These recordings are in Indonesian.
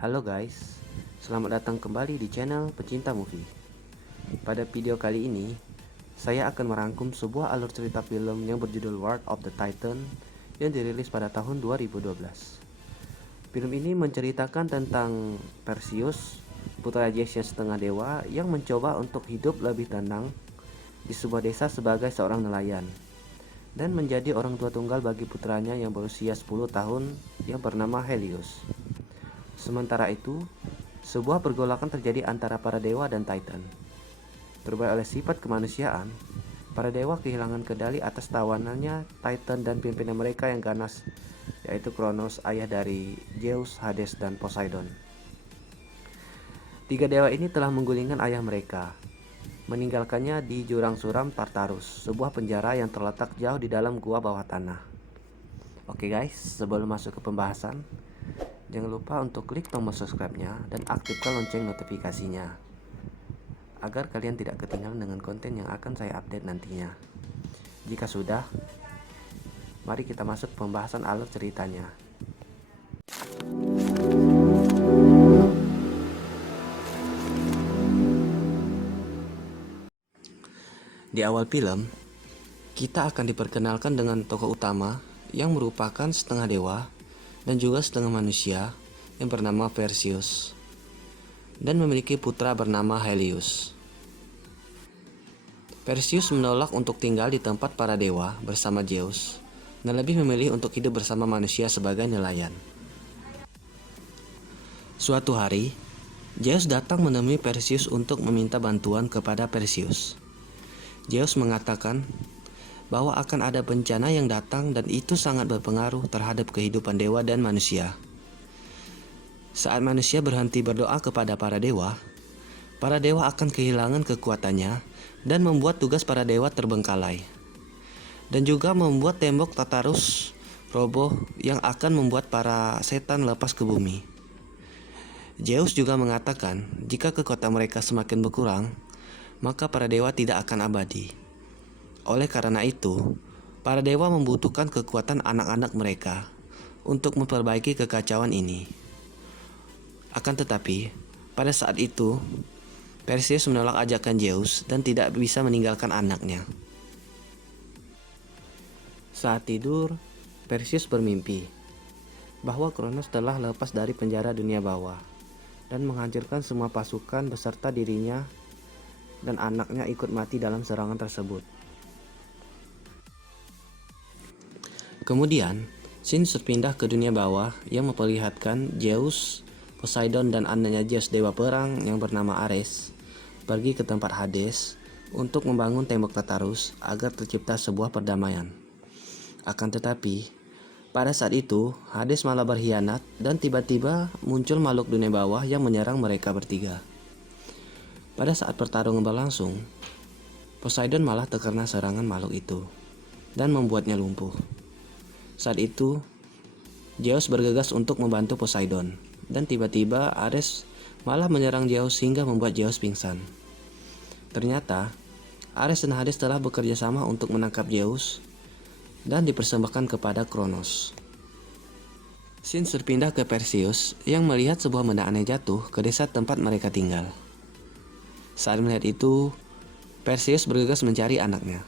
Halo guys, selamat datang kembali di channel Pecinta Movie. Pada video kali ini, saya akan merangkum sebuah alur cerita film yang berjudul War of the Titan yang dirilis pada tahun 2012. Film ini menceritakan tentang Perseus, putra Zeus yang setengah dewa yang mencoba untuk hidup lebih tenang di sebuah desa sebagai seorang nelayan dan menjadi orang tua tunggal bagi putranya yang berusia 10 tahun yang bernama Helios. Sementara itu, sebuah pergolakan terjadi antara para dewa dan Titan. Terbaik oleh sifat kemanusiaan, para dewa kehilangan kendali atas tawanannya Titan dan pimpinan mereka yang ganas, yaitu Kronos, ayah dari Zeus, Hades, dan Poseidon. Tiga dewa ini telah menggulingkan ayah mereka, meninggalkannya di jurang suram Tartarus, sebuah penjara yang terletak jauh di dalam gua bawah tanah. Oke guys, sebelum masuk ke pembahasan, jangan lupa untuk klik tombol subscribe-nya dan aktifkan lonceng notifikasinya agar kalian tidak ketinggalan dengan konten yang akan saya update nantinya. Jika sudah, mari kita masuk pembahasan alur ceritanya. Di awal film, kita akan diperkenalkan dengan tokoh utama yang merupakan setengah dewa dan juga setengah manusia yang bernama Perseus dan memiliki putra bernama Helios. Perseus menolak untuk tinggal di tempat para dewa bersama Zeus dan lebih memilih untuk hidup bersama manusia sebagai nelayan. Suatu hari, Zeus datang menemui Perseus untuk meminta bantuan kepada Perseus. Zeus mengatakan bahwa akan ada bencana yang datang dan itu sangat berpengaruh terhadap kehidupan dewa dan manusia. Saat manusia berhenti berdoa kepada para dewa akan kehilangan kekuatannya dan membuat tugas para dewa terbengkalai. Dan juga membuat tembok Tartarus roboh yang akan membuat para setan lepas ke bumi. Zeus juga mengatakan jika kekuatan mereka semakin berkurang, maka para dewa tidak akan abadi. Oleh karena itu, para dewa membutuhkan kekuatan anak-anak mereka untuk memperbaiki kekacauan ini. Akan tetapi, pada saat itu, Perseus menolak ajakan Zeus dan tidak bisa meninggalkan anaknya. Saat tidur, Perseus bermimpi bahwa Kronos telah lepas dari penjara dunia bawah dan menghancurkan semua pasukan beserta dirinya dan anaknya ikut mati dalam serangan tersebut. Kemudian, scene berpindah ke dunia bawah yang memperlihatkan Zeus, Poseidon dan anaknya Zeus dewa perang yang bernama Ares pergi ke tempat Hades untuk membangun tembok Tartarus agar tercipta sebuah perdamaian. Akan tetapi, pada saat itu Hades malah berkhianat dan tiba-tiba muncul makhluk dunia bawah yang menyerang mereka bertiga. Pada saat pertarungan berlangsung, Poseidon malah terkena serangan makhluk itu dan membuatnya lumpuh. Saat itu, Zeus bergegas untuk membantu Poseidon, dan tiba-tiba Ares malah menyerang Zeus hingga membuat Zeus pingsan. Ternyata, Ares dan Hades telah bekerja sama untuk menangkap Zeus dan dipersembahkan kepada Kronos. Scene berpindah ke Perseus yang melihat sebuah benda aneh jatuh ke desa tempat mereka tinggal. Saat melihat itu, Perseus bergegas mencari anaknya.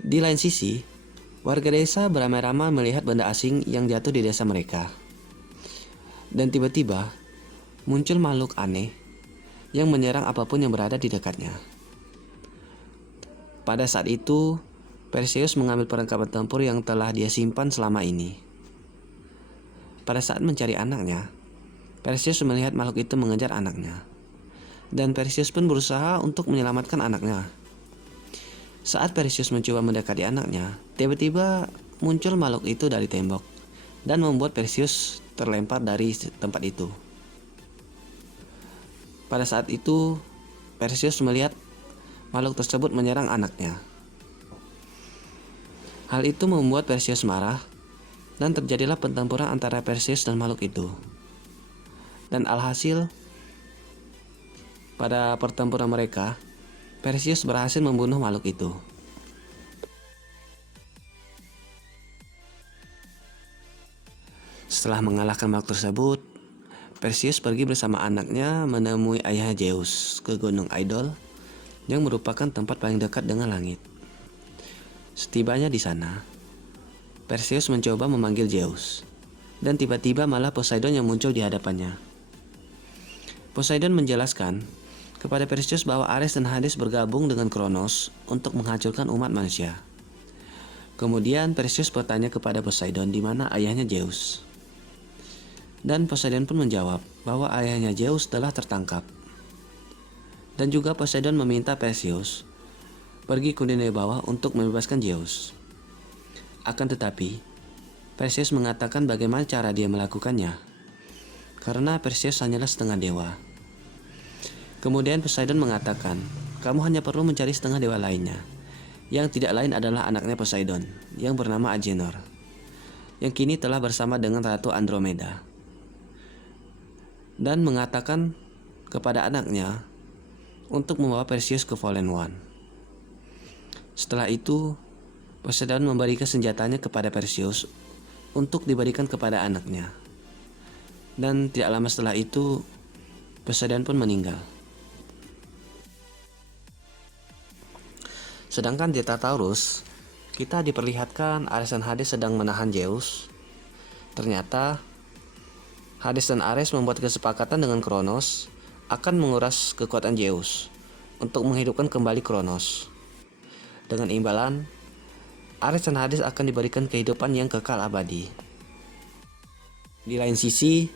Di lain sisi, warga desa beramai-ramai melihat benda asing yang jatuh di desa mereka. Dan tiba-tiba, muncul makhluk aneh yang menyerang apapun yang berada di dekatnya. Pada saat itu, Perseus mengambil perlengkapan tempur yang telah dia simpan selama ini. Pada saat mencari anaknya, Perseus melihat makhluk itu mengejar anaknya. Dan Perseus pun berusaha untuk menyelamatkan anaknya. Saat Perseus mencoba mendekati anaknya, tiba-tiba muncul makhluk itu dari tembok dan membuat Perseus terlempar dari tempat itu. Pada saat itu, Perseus melihat makhluk tersebut menyerang anaknya. Hal itu membuat Perseus marah dan terjadilah pertempuran antara Perseus dan makhluk itu. Dan alhasil, pada pertempuran mereka, Perseus berhasil membunuh makhluk itu. Setelah mengalahkan makhluk tersebut, Perseus pergi bersama anaknya menemui ayahnya Zeus ke Gunung Idol yang merupakan tempat paling dekat dengan langit. Setibanya di sana, Perseus mencoba memanggil Zeus, dan tiba-tiba malah Poseidon yang muncul di hadapannya. Poseidon menjelaskan kepada Perseus bahwa Ares dan Hades bergabung dengan Kronos untuk menghancurkan umat manusia. Kemudian Perseus bertanya kepada Poseidon di mana ayahnya Zeus. Dan Poseidon pun menjawab bahwa ayahnya Zeus telah tertangkap. Dan juga Poseidon meminta Perseus pergi ke dunia bawah untuk membebaskan Zeus. Akan tetapi, Perseus mengatakan bagaimana cara dia melakukannya, karena Perseus hanyalah setengah dewa. Kemudian Poseidon mengatakan, kamu hanya perlu mencari setengah dewa lainnya, yang tidak lain adalah anaknya Poseidon, yang bernama Agenor, yang kini telah bersama dengan Ratu Andromeda. Dan mengatakan kepada anaknya untuk membawa Perseus ke Fallen One. Setelah itu, Poseidon memberikan senjatanya kepada Perseus untuk diberikan kepada anaknya. Dan tidak lama setelah itu, Poseidon pun meninggal. Sedangkan di Tartarus, kita diperlihatkan Ares dan Hades sedang menahan Zeus. Ternyata Hades dan Ares membuat kesepakatan dengan Kronos akan menguras kekuatan Zeus untuk menghidupkan kembali Kronos. Dengan imbalan, Ares dan Hades akan diberikan kehidupan yang kekal abadi. Di lain sisi,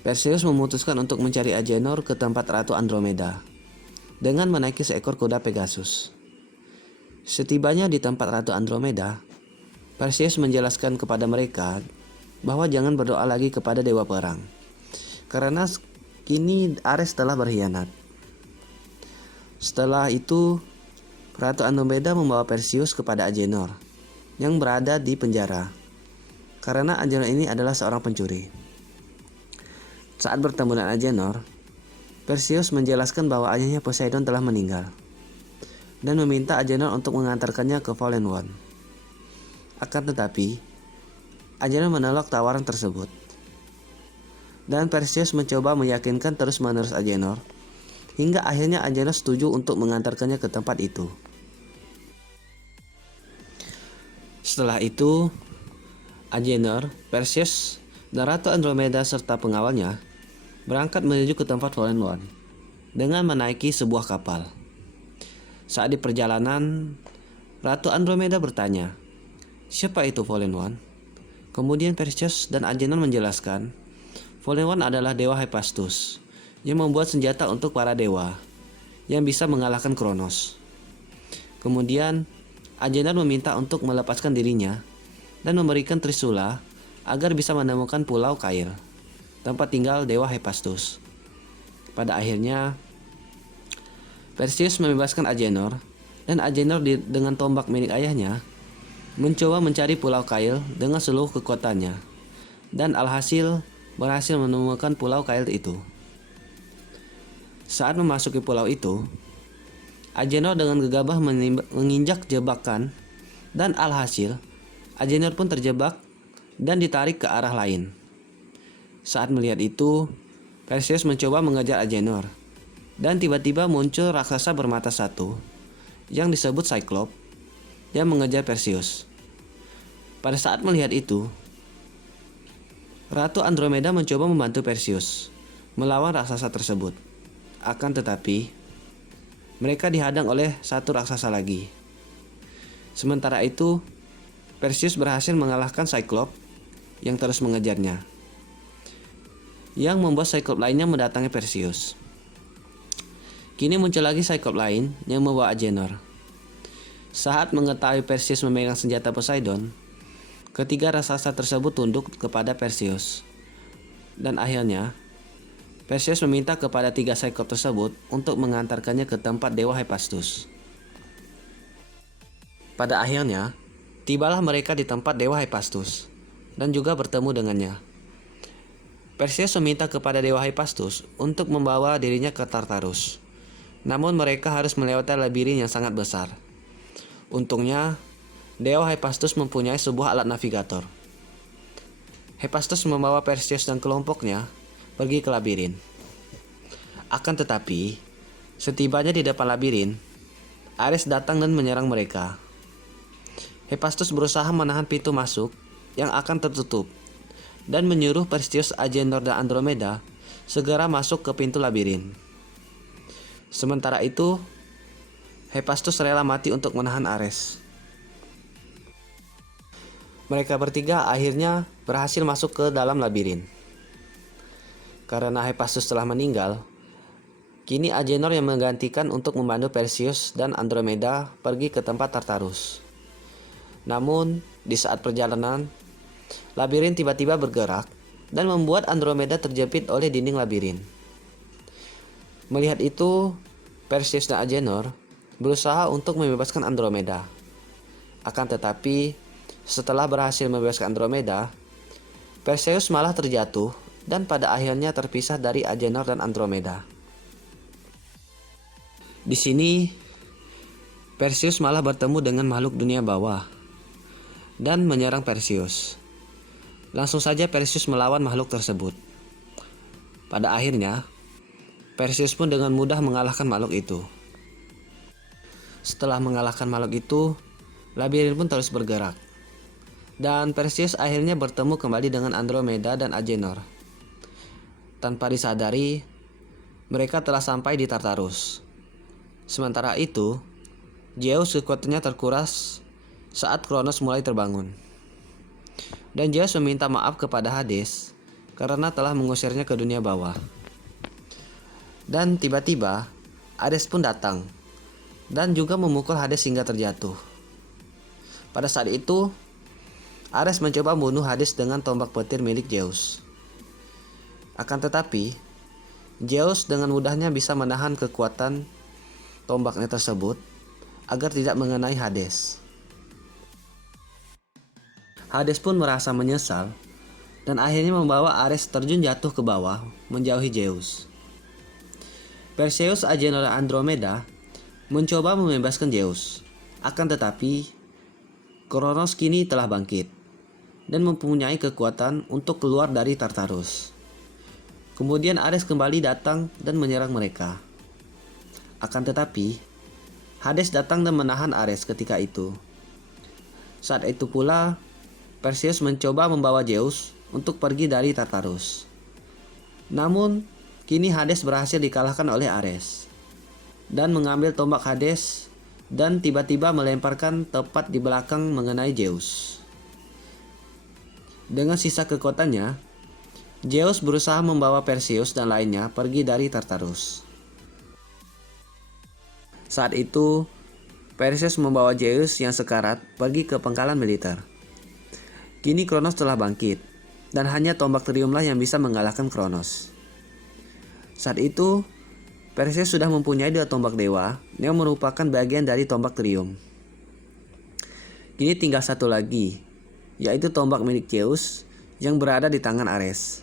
Perseus memutuskan untuk mencari Agenor ke tempat Ratu Andromeda dengan menaiki seekor kuda Pegasus. Setibanya di tempat Ratu Andromeda, Perseus menjelaskan kepada mereka bahwa jangan berdoa lagi kepada dewa perang, karena kini Ares telah berkhianat. Setelah itu, Ratu Andromeda membawa Perseus kepada Agenor yang berada di penjara, karena Agenor ini adalah seorang pencuri. Saat bertemu dengan Agenor, Perseus menjelaskan bahwa ayahnya Poseidon telah meninggal dan meminta Agenor untuk mengantarkannya ke Fallen One. Akan tetapi, Agenor menolak tawaran tersebut. Dan Perseus mencoba meyakinkan terus-menerus Agenor, hingga akhirnya Agenor setuju untuk mengantarkannya ke tempat itu. Setelah itu, Agenor, Perseus, dan Ratu Andromeda serta pengawalnya berangkat menuju ke tempat Fallen One dengan menaiki sebuah kapal. Saat di perjalanan, Ratu Andromeda bertanya, siapa itu Fallen One? Kemudian Perseus dan Agenor menjelaskan, Fallen One adalah dewa Hephaestus yang membuat senjata untuk para dewa yang bisa mengalahkan Kronos. Kemudian Agenor meminta untuk melepaskan dirinya dan memberikan Trisula agar bisa menemukan Pulau Cair, tempat tinggal dewa Hephaestus. Pada akhirnya, Perseus membebaskan Agenor, dan Agenor dengan tombak milik ayahnya mencoba mencari Pulau Cair dengan seluruh kekuatannya, dan alhasil berhasil menemukan Pulau Cair itu. Saat memasuki pulau itu, Agenor dengan gegabah menginjak jebakan, dan alhasil Agenor pun terjebak dan ditarik ke arah lain. Saat melihat itu, Perseus mencoba mengejar Agenor, dan tiba-tiba muncul raksasa bermata satu yang disebut Cyclops yang mengejar Perseus. Pada saat melihat itu, Ratu Andromeda mencoba membantu Perseus melawan raksasa tersebut. Akan tetapi, mereka dihadang oleh satu raksasa lagi. Sementara itu, Perseus berhasil mengalahkan Cyclops yang terus mengejarnya, yang membuat Cyclops lainnya mendatangi Perseus. Kini muncul lagi Cyclops lain yang membawa Agenor. Saat mengetahui Perseus memegang senjata Poseidon, ketiga raksasa tersebut tunduk kepada Perseus. Dan akhirnya, Perseus meminta kepada tiga Cyclops tersebut untuk mengantarkannya ke tempat dewa Hephaestus. Pada akhirnya, tibalah mereka di tempat dewa Hephaestus dan juga bertemu dengannya. Perseus meminta kepada dewa Hephaestus untuk membawa dirinya ke Tartarus. Namun mereka harus melewati labirin yang sangat besar. Untungnya, dewa Hephaestus mempunyai sebuah alat navigator. Hephaestus membawa Perseus dan kelompoknya pergi ke labirin. Akan tetapi, setibanya di depan labirin, Ares datang dan menyerang mereka. Hephaestus berusaha menahan pintu masuk yang akan tertutup dan menyuruh Perseus, Agenor, dan Andromeda segera masuk ke pintu labirin. Sementara itu, Hephaestus rela mati untuk menahan Ares. Mereka bertiga akhirnya berhasil masuk ke dalam labirin. Karena Hephaestus telah meninggal, kini Agenor yang menggantikan untuk membantu Perseus dan Andromeda pergi ke tempat Tartarus. Namun, di saat perjalanan, labirin tiba-tiba bergerak dan membuat Andromeda terjepit oleh dinding labirin. Melihat itu, Perseus dan Agenor berusaha untuk membebaskan Andromeda. Akan tetapi, setelah berhasil membebaskan Andromeda, Perseus malah terjatuh dan pada akhirnya terpisah dari Agenor dan Andromeda. Di sini, Perseus malah bertemu dengan makhluk dunia bawah dan menyerang Perseus. Langsung saja Perseus melawan makhluk tersebut. Pada akhirnya, Perseus pun dengan mudah mengalahkan makhluk itu. Setelah mengalahkan makhluk itu, labirin pun terus bergerak. Dan Perseus akhirnya bertemu kembali dengan Andromeda dan Agenor. Tanpa disadari, mereka telah sampai di Tartarus. Sementara itu, Zeus kekuatannya terkuras saat Kronos mulai terbangun. Dan Zeus meminta maaf kepada Hades karena telah mengusirnya ke dunia bawah. Dan tiba-tiba, Hades pun datang dan juga memukul Hades hingga terjatuh. Pada saat itu, Ares mencoba membunuh Hades dengan tombak petir milik Zeus. Akan tetapi, Zeus dengan mudahnya bisa menahan kekuatan tombaknya tersebut agar tidak mengenai Hades. Hades pun merasa menyesal dan akhirnya membawa Ares terjun jatuh ke bawah menjauhi Zeus. Perseus, Agenor, dan Andromeda mencoba membebaskan Zeus. Akan tetapi, Kronos kini telah bangkit dan mempunyai kekuatan untuk keluar dari Tartarus. Kemudian Ares kembali datang dan menyerang mereka. Akan tetapi, Hades datang dan menahan Ares ketika itu. Saat itu pula, Perseus mencoba membawa Zeus untuk pergi dari Tartarus. Namun, kini Hades berhasil dikalahkan oleh Ares dan mengambil tombak Hades dan tiba-tiba melemparkan tepat di belakang mengenai Zeus. Dengan sisa kekuatannya, Zeus berusaha membawa Perseus dan lainnya pergi dari Tartarus. Saat itu, Perseus membawa Zeus yang sekarat pergi ke pangkalan militer. Kini Kronos telah bangkit, dan hanya tombak Triumlah yang bisa mengalahkan Kronos. Saat itu, Perseus sudah mempunyai 2 tombak dewa yang merupakan bagian dari tombak Trium. Kini tinggal satu lagi, yaitu tombak milik Zeus yang berada di tangan Ares.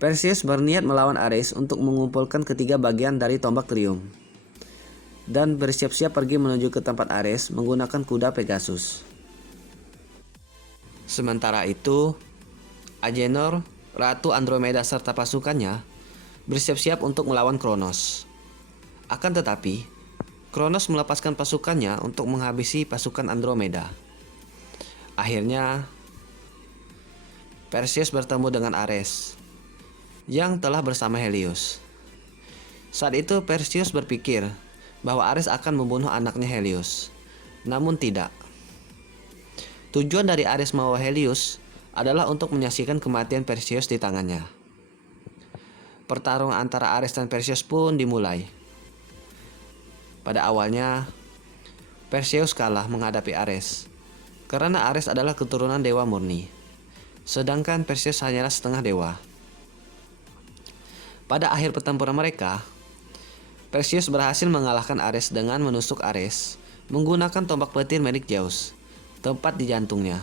Perseus berniat melawan Ares untuk mengumpulkan ketiga bagian dari tombak Trium dan bersiap-siap pergi menuju ke tempat Ares menggunakan kuda Pegasus. Sementara itu, Agenor, Ratu Andromeda serta pasukannya bersiap-siap untuk melawan Kronos. Akan tetapi, Kronos melepaskan pasukannya untuk menghabisi pasukan Andromeda. Akhirnya, Perseus bertemu dengan Ares yang telah bersama Helios. Saat itu Perseus berpikir bahwa Ares akan membunuh anaknya Helios. Namun tidak. Tujuan dari Ares membawa Helios adalah untuk menyaksikan kematian Perseus di tangannya. Pertarungan antara Ares dan Perseus pun dimulai. Pada awalnya, Perseus kalah menghadapi Ares karena Ares adalah keturunan dewa murni, sedangkan Perseus hanyalah setengah dewa. Pada akhir pertempuran mereka, Perseus berhasil mengalahkan Ares dengan menusuk Ares menggunakan tombak petir milik Zeus, tepat di jantungnya.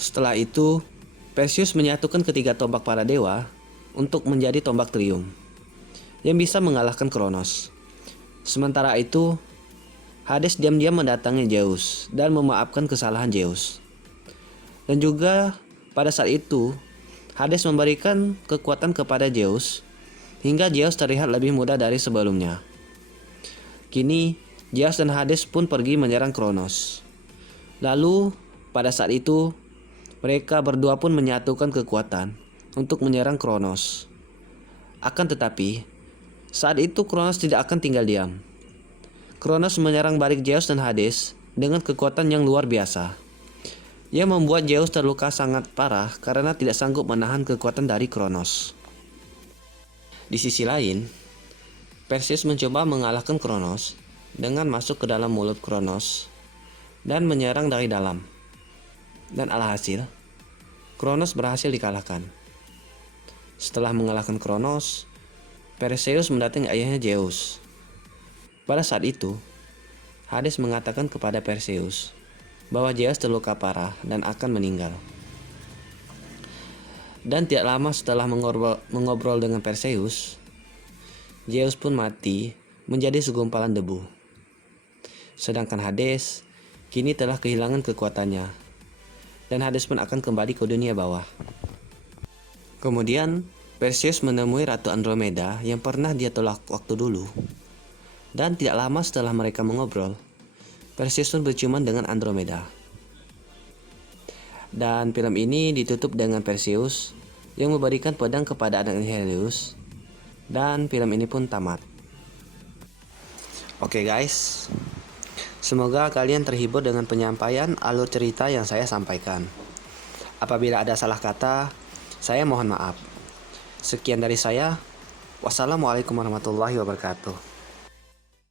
Setelah itu, Perseus menyatukan ketiga tombak para dewa untuk menjadi tombak Trium yang bisa mengalahkan Kronos. Sementara itu, Hades diam-diam mendatangi Zeus dan memaafkan kesalahan Zeus. Dan juga pada saat itu, Hades memberikan kekuatan kepada Zeus hingga Zeus terlihat lebih muda dari sebelumnya. Kini, Zeus dan Hades pun pergi menyerang Kronos. Lalu, pada saat itu, mereka berdua pun menyatukan kekuatan untuk menyerang Kronos. Akan tetapi, saat itu Kronos tidak akan tinggal diam. Kronos menyerang balik Zeus dan Hades dengan kekuatan yang luar biasa. Ia membuat Zeus terluka sangat parah karena tidak sanggup menahan kekuatan dari Kronos. Di sisi lain, Perseus mencoba mengalahkan Kronos dengan masuk ke dalam mulut Kronos dan menyerang dari dalam. Dan alhasil, Kronos berhasil dikalahkan. Setelah mengalahkan Kronos, Perseus mendatangi ayahnya Zeus. Pada saat itu, Hades mengatakan kepada Perseus bahwa Zeus terluka parah dan akan meninggal. Dan tidak lama setelah mengobrol dengan Perseus, Zeus pun mati menjadi segumpalan debu. Sedangkan Hades kini telah kehilangan kekuatannya, dan Hades pun akan kembali ke dunia bawah. Kemudian Perseus menemui Ratu Andromeda yang pernah dia tolak waktu dulu. Dan tidak lama setelah mereka mengobrol, Perseus pun berciuman dengan Andromeda. Dan film ini ditutup dengan Perseus yang memberikan pedang kepada anak Helios. Dan film ini pun tamat. Oke guys, semoga kalian terhibur dengan penyampaian alur cerita yang saya sampaikan. Apabila ada salah kata, saya mohon maaf. Sekian dari saya. Wassalamualaikum warahmatullahi wabarakatuh.